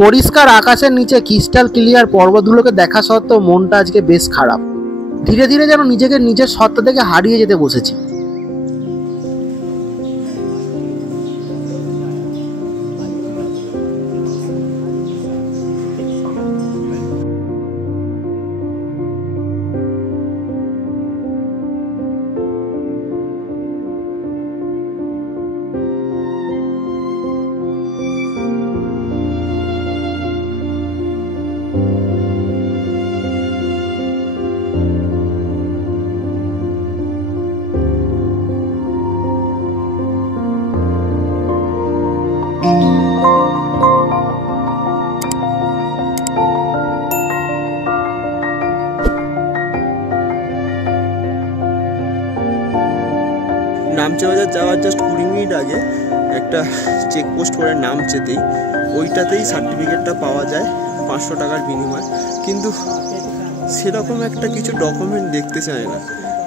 পরিষ্কার আকাশের নিচে ক্রিস্টাল ক্লিয়ার পর্বতগুলোকে দেখা সত্ত্বেও মনটা আজকে বেশ খারাপ। ধীরে ধীরে যেন নিজেকে নিজের সত্তা থেকে হারিয়ে যেতে বসেছি। নামচে বাজার যাওয়ার জাস্ট 20 মিনিট আগে একটা চেকপোস্ট করে নামচেতেই ওইটাতেই সার্টিফিকেটটা পাওয়া যায় 500 টাকার বিনিময়ে, কিন্তু সেরকম একটা কিছু ডকুমেন্ট দেখতে চায় না।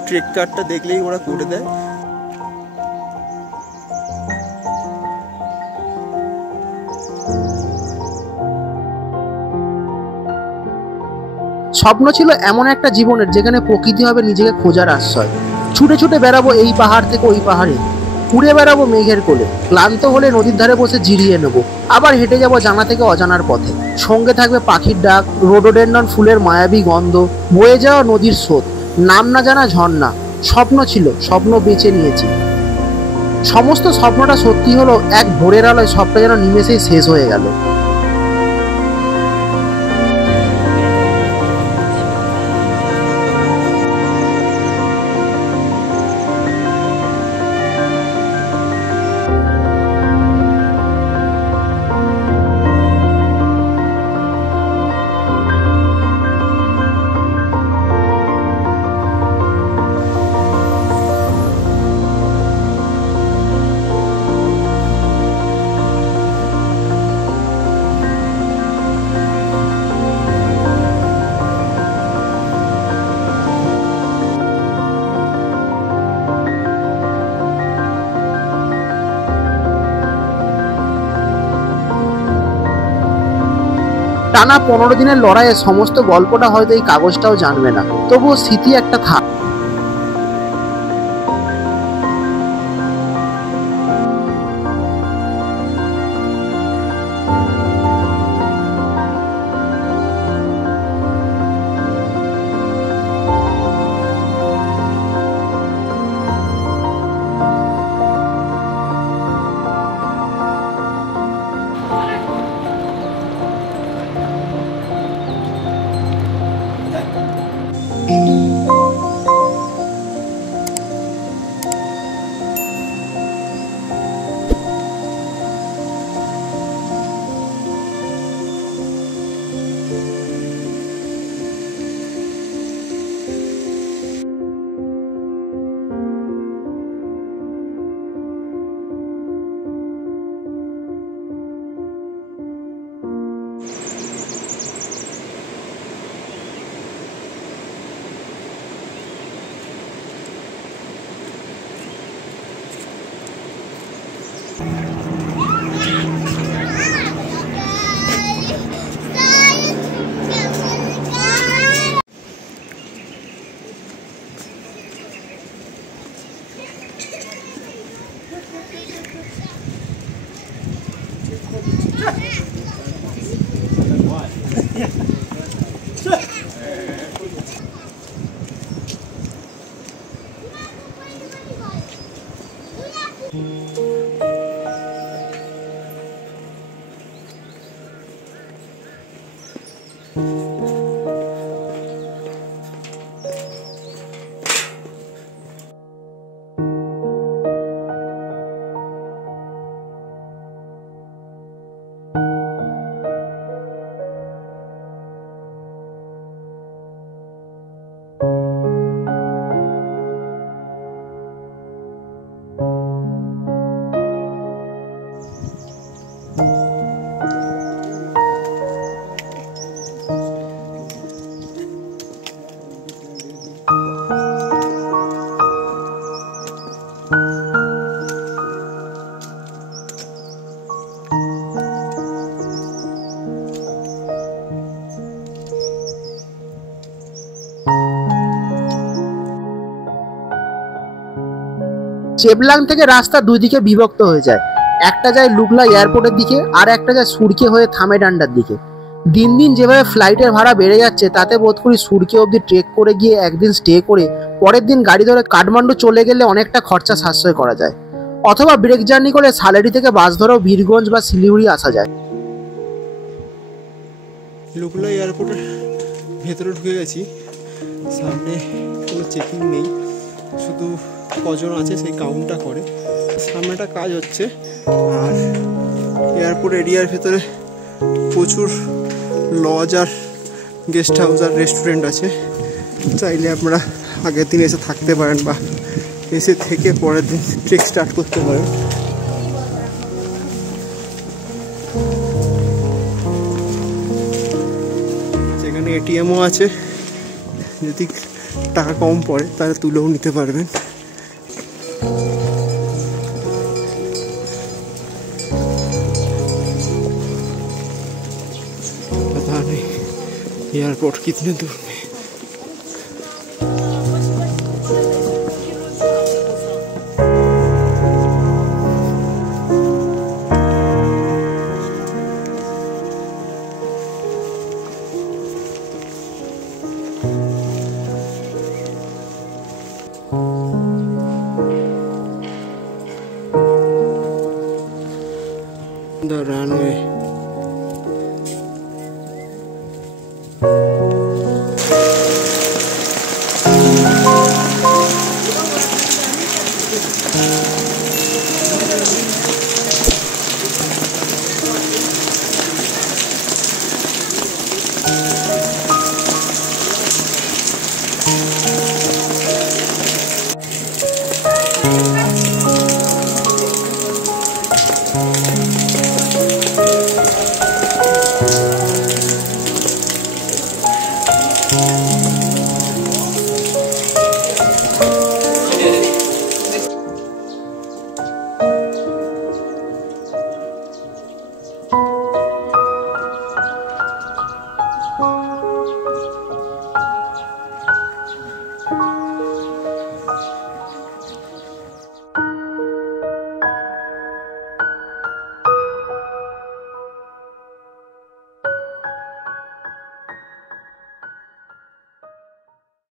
ট্রেক কার্ডটা দেখলেই ওরা করে দেয়। স্বপ্ন ছিল এমন একটা জীবনের যেখানে প্রকৃতি হবে নিজেকে খোঁজার আশ্রয়। ছুটে ছুটে বেড়াবো এই পাহাড় থেকে ওই পাহাড়ে, উড়ে বেড়াবো মেঘের কোলে, ক্লান্ত হলে নদীর ধারে বসে জিরিয়ে নেবো, আবার হেঁটে যাবো জানা থেকে অজানার পথে। সঙ্গে থাকবে পাখির ডাক, রোডোডেন্ডন ফুলের মায়াবী গন্ধ, বয়ে যাওয়া নদীর স্রোত, নাম না জানা ঝর্ণা। স্বপ্ন ছিল, স্বপ্ন বেছে নিয়েছি। সমস্ত স্বপ্নটা সত্যি হলো এক ভোরের আলোয় সবটা যেন নিমেষেই শেষ হয়ে গেল। টানা 15 দিনের লড়াইয়ে সমস্ত গল্পটা হয়তো এই কাগজটাও জানবে না, তবুও স্মৃতি একটা থাক। চেপলাং থেকে রাস্তা দুই দিকে বিভক্ত হয়ে যায়, একটা যায় লুকলা এয়ারপোর্টের দিকে আর একটা যায় সুরকে হয়ে থামেডান্ডার দিকে। দিন দিন যেভাবে ফ্লাইটের ভাড়া বেড়ে যাচ্ছে তাতে বোধ করি সুরকে অবধি ট্রেক করে গিয়ে একদিন স্টে করে পরের দিন গাড়ি ধরে কাঠমান্ডু চলে গেলে অনেকটা খরচা সাশ্রয় করা যায়, অথবা ব্রেক জার্নি করে সালেরি থেকে বাস ধরেও বীরগঞ্জ বা শিলিগুড়ি আসা যায়। লুকলা এয়ারপোর্টের ভেতরে ঢুকে গেছি, সামনে কোনো চেকিং নেই, শুধু কজন আছে সেই কাউন্টটা করে, সামনে একটা কাজ হচ্ছে। আর এয়ারপোর্ট এরিয়ার ভেতরে প্রচুর লজ আর গেস্ট হাউস আর রেস্টুরেন্ট আছে, চাইলে আপনারা আগের দিন এসে থাকতে পারেন বা এসে থেকে পরের দিন ট্রেক স্টার্ট করতে পারেন। যেখানে এটিএমও আছে, যদি টাকা কম পড়ে তাহলে তুলেও নিতে পারবেন। पता नहीं एयरपोर्ट कितने दूर में। The runway.